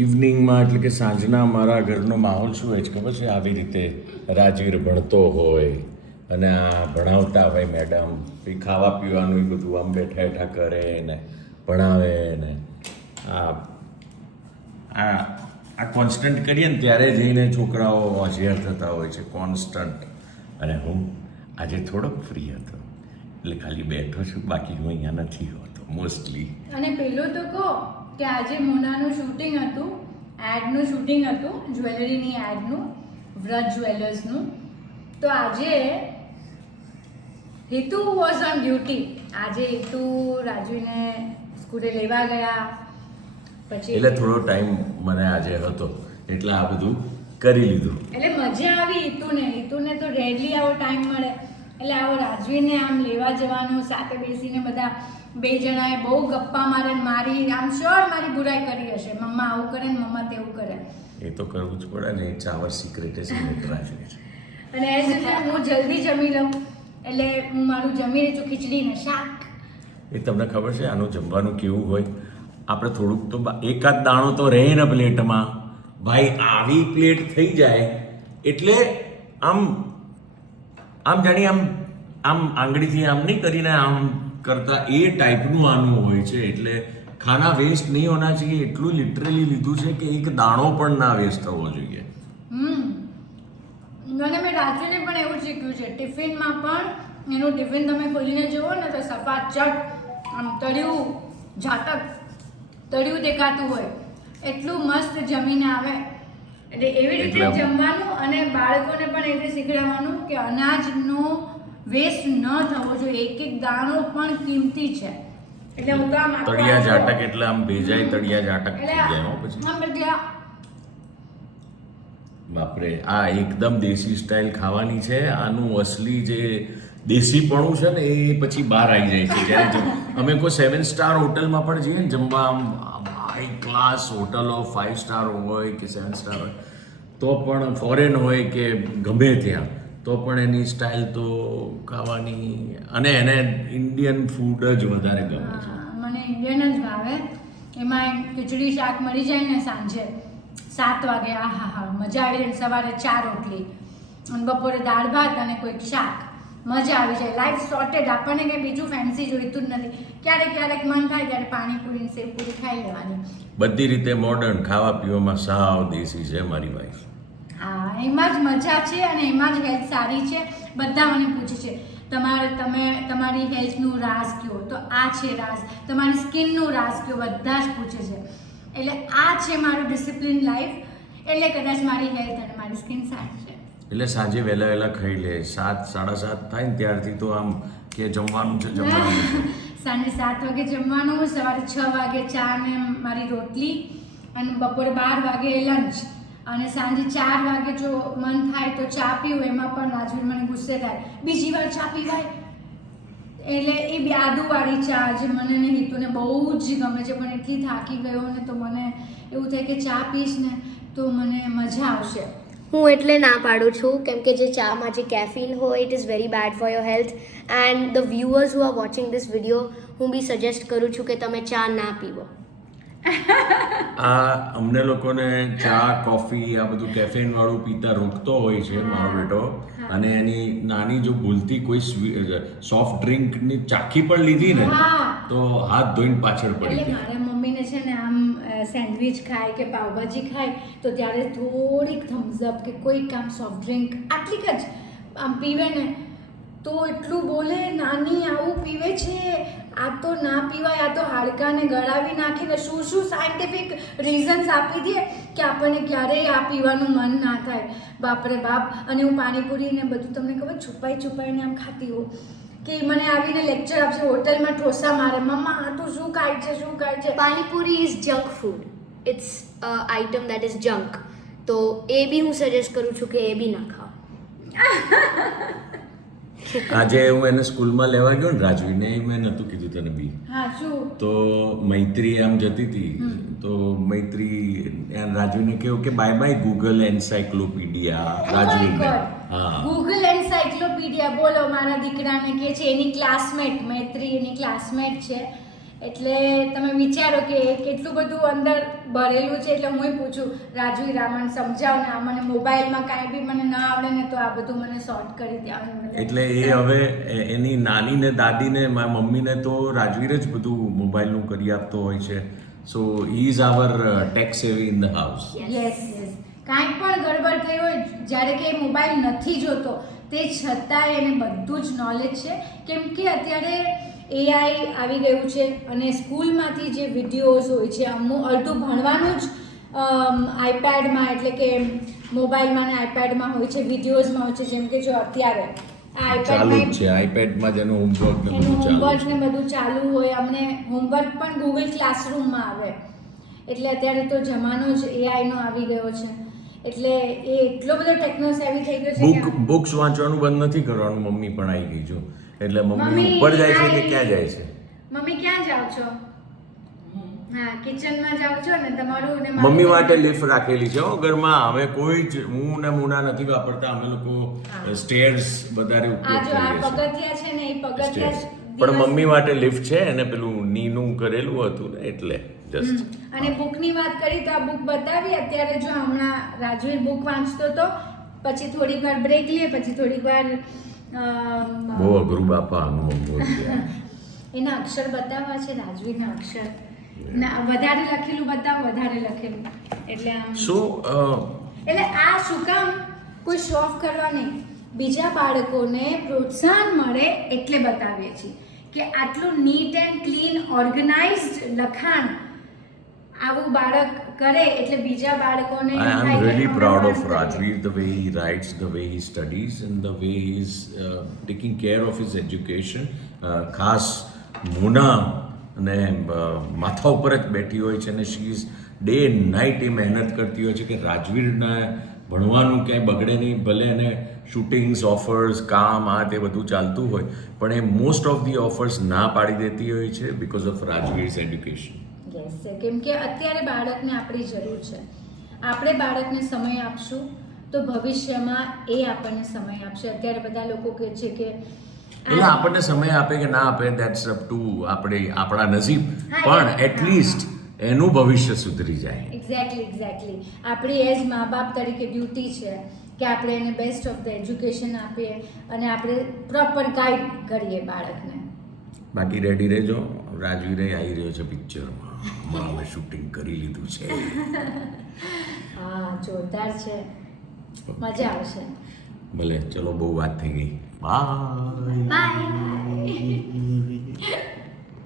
ઇવનિંગમાં એટલે કે સાંજના મારા ઘરનો માહોલ શું હોય છે ખબર છે? આવી રીતે રાજવીર ભણતો હોય અને આ ભણાવતા હોય મેડમ, પછી ખાવા પીવાનું એ બધું આમ બેઠા બેઠા કરે ને ભણાવે ને આ આ આ કોન્સ્ટન્ટ કરીએ ને ત્યારે જઈને છોકરાઓ હોશિયાર થતા હોય છે, કોન્સ્ટન્ટ. અને હું આજે થોડોક ફ્રી હતો એટલે ખાલી બેઠો છું, બાકી હું અહીંયા નથી હોતો મોસ્ટલી. અને પેલું તો કહો કે આજે મોનાનું શૂટિંગ હતું, એડનું શૂટિંગ હતું, જ્વેલરીની એડનું, વ્રત જ્વેલર્સનું. તો આજે હિતુ વોઝ ઓન ડ્યુટી. આજે હિતુ રાજવીને સ્કૂલે લેવા ગયા. પછી એટલે થોડો ટાઈમ મને આજે હતો એટલે આ બધું કરી લીધું. એટલે મજા આવી હિતુને તો રેડલી આવો ટાઈમ મળે એટલે આવો રાજવીને આમ લેવા જવાનું, સાથે બેસીને બધા બે જણાએ બહુ ગપ્પા મારે, મારી આમ શ્યોર મારી બુરાઈ કરી હશે, મમ્મા આવું કરે ને મમ્મા તેવું કરે. એ તો કરવું જ પડે ને, ઇટ્સ આવર સિક્રેટ રાજવી છે. અને એ જ રીતે હું જલ્દી જમી લઉં એટલે હું મારું જમી રહી છું, ખીચડી ને શાક. એ તમને ખબર છે આનું જમવાનું કેવું હોય? આપણે થોડુંક તો એકાદ દાણો તો રહે ને પ્લેટમાં, ભાઈ આવી પ્લેટ થઈ જાય એટલે આમ જાણી આમ આંગળીથી આમ નહીં કરીને આમ કરતા એ ટાઈપનું આનું હોય છે. એટલે ખાના વેસ્ટ નહીં હોના चाहिए એટલું લિટરલી લીધું છે કે એક દાણો પણ ના વેસ્ટ થવો જોઈએ. અને મેં રાજવીને પણ એવું શીખ્યું છે, ટિફિનમાં પણ એનું ટિફિન તમે ખોલીને જુઓ ને તો સફાચટ આમ તળ્યું દેખાતું હોય, એટલું મસ્ત જમીને આવે. એટલે એવી રીતે જમવાનું અને બાળકોને પણ એ રીતે શીખવાડવાનું કે અનાજનો વેસ્ટ ન થવો જોઈએ, એક એક દાણો પણ કિંમતી છે. એટલે હું તો આમ તળિયા ઝાટક એટલે આમ ભેજાય તળિયા ઝાટક થઈ જાય હો પછી. બાપરે, આ એકદમ દેશી સ્ટાઇલ ખાવાની છે. આનું અસલી જે દેશીપણું છે ને એ પછી બહાર આવી જાય છે. જ્યારે અમે કોઈ 7 સ્ટાર હોટલમાં પણ જઈએ ને જમવા, આમ હાઈ ક્લાસ હોટલો 5 સ્ટાર હોય કે 7 સ્ટાર હોય તો પણ, ફોરેન હોય કે ગમે ત્યાં, તો પણ એની સ્ટાઇલ તો ખાવાની, અને એને ઇન્ડિયન ફૂડ જ વધારે ગમે છે. મને ઇન્ડિયન જ ભાવે. એમાં ખીચડી શાક મળી જાય ને સાંજે 7 વાગે, આહા મજા આવી જાય. સવારે 4 રોટલી અને બપોરે દાળ ભાત અને કોઈક શાક, મજા આવી જાય. Life sorted. આપણને કંઈ બીજું ફેન્સી જોઈતું જ નથી. ક્યારેક મન થાય ત્યારે પાણીપુરી સેવપુરી ખાઈ લેવાની. બધી રીતે મોડર્ન, ખાવા પીવામાં સાવ દેશી છે મારી વાઈફ. હા, એમાં જ મજા છે અને એમાં જ હેલ્થ સારી છે. બધા મને પૂછે છે તમારી હેલ્થનું રાઝ કયો? તો આ છે રાઝ. તમારી સ્કિનનું રાઝ કયો? બધા જ પૂછે છે. એટલે આ છે મારું ડિસિપ્લિન લાઈફ. એટલે કદાચ મારી હેલ્થ અને મારી સ્કિન સારી છે. એટલે સાંજે વહેલા ખાઈ લે, 7 સાડા 7 થાય ને ત્યારથી તો આમ કે જમવાનું છે. સાંજે 7 વાગે જમવાનું, સવારે 6 વાગે ચા ને મારી રોટલી, અને બપોરે 12 વાગે લંચ, અને સાંજે 4 વાગે જો મન થાય તો ચા પીવું. એમાં પણ રાજવીર મને ગુસ્સે થાય, બીજી વાર ચા પીવાય. એટલે એ બી આદુવાળી ચા જે મને ને હિતુને બહુ જ ગમે છે, પણ એટલી થાકી ગયો ને તો મને એવું થાય કે ચા પીશ ને તો મને મજા આવશે. હું એટલે ના પાડું છું કેમ કે જે ચામાં જે કેફીન હોય it is very bad for your health. And the viewers who are watching this video, હું બી સજેસ્ટ કરું છું કે તમે ચા ના પીવો. આ અમને લોકોને ચા કોફી આ બધું કેફીન વાળું પીતા રોકતો હોય છે મારો બેટો. અને એની નાની જો ભૂલથી કોઈ સોફ્ટ ડ્રિંકની ચાખી પણ લીધી ને તો હાથ ધોઈને પાછળ પડી એટલે જાય. મારા મમ્મીને છે ને આમ સેન્ડવિચ ખાય કે પાવભાજી ખાય તો ત્યારે થોડીક થમ્સઅપ કે કોઈક આમ સોફ્ટ ડ્રિંક આટલીક જ આમ પીવે ને તો એટલું બોલે, નાની આવું પીવે છે, આ તો ના પીવાય, આ તો હાડકાને ગળાવી નાખીને શું સાયન્ટિફિક રીઝન્સ આપી દે કે આપણને ક્યારેય આ પીવાનું મન ના થાય. બાપરે બાપ. અને હું પાણીપુરી ને બધું તમને ખબર છુપાઈને આમ ખાતી હોઉં કે મને આવીને લેક્ચર આપશે, હોટલમાં ઠોસા મારે, મમ્મા આ તું શું ખાય છે. Panipuri is junk food. It's item that is junk. તો એ બી હું સજેસ્ટ કરું છું કે એ બી ના ખાઓ. આજે હું એને સ્કૂલમાં લેવા ગયો ને રાજવીને, મેં નહોતું કીધું તને બી. હા, શું? તો મૈત્રી આમ જતી હતી તો મૈત્રી રાજવીને કહ્યું કે બાય બાય ગૂગલ એન્સાઇક્લોપીડિયા. રાજવીને હા, ગૂગલ એન્સાઇક્લોપીડિયા બોલો મારા દીકરાને કે છે. એની ક્લાસમેટ મૈત્રી એની ક્લાસમેટ છે. એટલે તમે વિચારો કે કેટલું બધું અંદર ભરેલું છે એટલે હું પૂછું રાજવી રામન સમજાવ ને આ મને મોબાઈલમાં કાંઈ બી મને ના આવડે ને તો આ બધું મને સોર્ટ કરી દેવાનું. એટલે એ હવે એની નાની ને દાદી ને મારી મમ્મીને તો રાજવીર જ બધું મોબાઈલનું કરી આપતો હોય છે. સો હી ઇઝ આવર ટેક સેવી ઇન ધ હાઉસ. યસ કાંઈ પણ ગડબડ થઈ હોય જ્યારે કે એ મોબાઈલ નથી જોતો તે છતાંય એને બધું જ નોલેજ છે, કેમ કે અત્યારે એઆઈ આવી ગયું છે અને સ્કૂલમાંથી જે વિડીયોઝ હોય છે અડધું ભણવાનું જ આઈપેડમાં એટલે કે મોબાઈલમાં ને આઈપેડમાં હોય છે, વિડીયોઝમાં હોય છે. જેમ કે જો અત્યારે આ ચાલુ જ છે આઈપેડમાં જેનું હોમવર્ક ને એનું બધું ચાલુ હોમવર્ક છે. ને બધું ચાલુ હોય. અમને હોમવર્ક પણ ગૂગલ ક્લાસરૂમમાં આવે. એટલે અત્યારે તો જમાનો જ એઆઈનો આવી ગયો છે. એટલે એ એટલો બધો ટેકનો સેવી થઈ ગયો છે કે બુક્સ વાંચવાનું બંધ નથી કરવાનું. મમ્મી પણ આવી ગઈ જો, એટલે મમ્મી મમ્મી ઉપર જાય છે કે આવી. ક્યાં જાય છે? મમ્મી ક્યાં જાઓ છો? હા કિચનમાં જાઓ છો ને તમારું ને મારું મમ્મી માટે લિફ્ટ રાખેલી છે હો ઘરમાં. હવે કોઈ જ હું ને મુના નથી વાપરતા. અમે લોકો સ્ટેર્સ વધારે આ ઉપયોગ જો આ કરીએ છીએ. પગથિયા છે ને એ પગથિયા Stairs. જ પણ દિવસ- મમ્મી માટે લિફ્ટ છે અને પેલું નીનું કરેલું હતું ને એટલે જસ્ટ. અને બુકની વાત કરી તો આ બુક બતાવી. અત્યારે જો હમણાં રાજવીર બુક વાંચતો તો પછી થોડીક વાર બ્રેક લે, પછી થોડીક વાર બહુ અઘરું બાપા આનું બોલ એના અક્ષર બતાવવા છે, રાજવીરના અક્ષર ના વધારે લખેલું બતાવો, વધારે લખેલું એટલે આમ એટલે આ શું કામ કોઈ શો ઓફ કરવા નહીં, બીજા બાળકોને પ્રોત્સાહન મળે એટલે બતાવીએ છીએ કે આટલું નીટ એન્ડ ક્લીન ઓર્ગેનાઇઝડ લખાણ આવું બાળક કરે એટલે બીજા બાળકોને I am થાય કે really અમે proud પણ of કરીએ. Rajveer, the way he writes, the way he studies, and the way he is taking care of his education. ખાસ મુના અને માથા ઉપર જ બેઠી હોય છે અને she is day and night એ મહેનત કરતી હોય છે કે રાજવીરના ભણવાનું ક્યાંય બગડે નહીં. ભલે એને શૂટિંગ્સ ઓફર્સ કામ આ તે બધું ચાલતું હોય પણ એ મોસ્ટ ઓફ ધી ઓફર્સ ના પાડી દેતી હોય છે બીકોઝ ઓફ રાજવીર્સ એડ્યુકેશન. યસ કેમ કે અત્યારે બાળકને આપણી જરૂર છે. આપણે બાળકને સમય આપશું તો ભવિષ્યમાં એ આપણને સમય આપશે. અત્યારે બધા લોકો કહે છે કે એટલે આપણને સમય આપે કે ના આપે દેટ્સ અપ ટુ આપણા નસીબ, હા, પણ હા. એટલીસ્ટ એનું ભવિષ્ય સુધરી જાય. એક્ઝેક્ટલી આપણી એઝ મા બાપ તરીકે ડ્યુટી છે કે આપણે એને બેસ્ટ ઓફ ધ એજ્યુકેશન આપીએ અને આપણે પ્રોપર ગાઈડ કરીએ બાળકને. બાકી રેડી રહેજો, રાજવીરે આવી રહ્યો છે પિક્ચરમાં. હમણાં અમે શૂટિંગ કરી લીધું છે. હા જોરદાર છે, મજા આવશે. ભલે ચલો બહુ વાત થઈ ગઈ. બાય. બાય.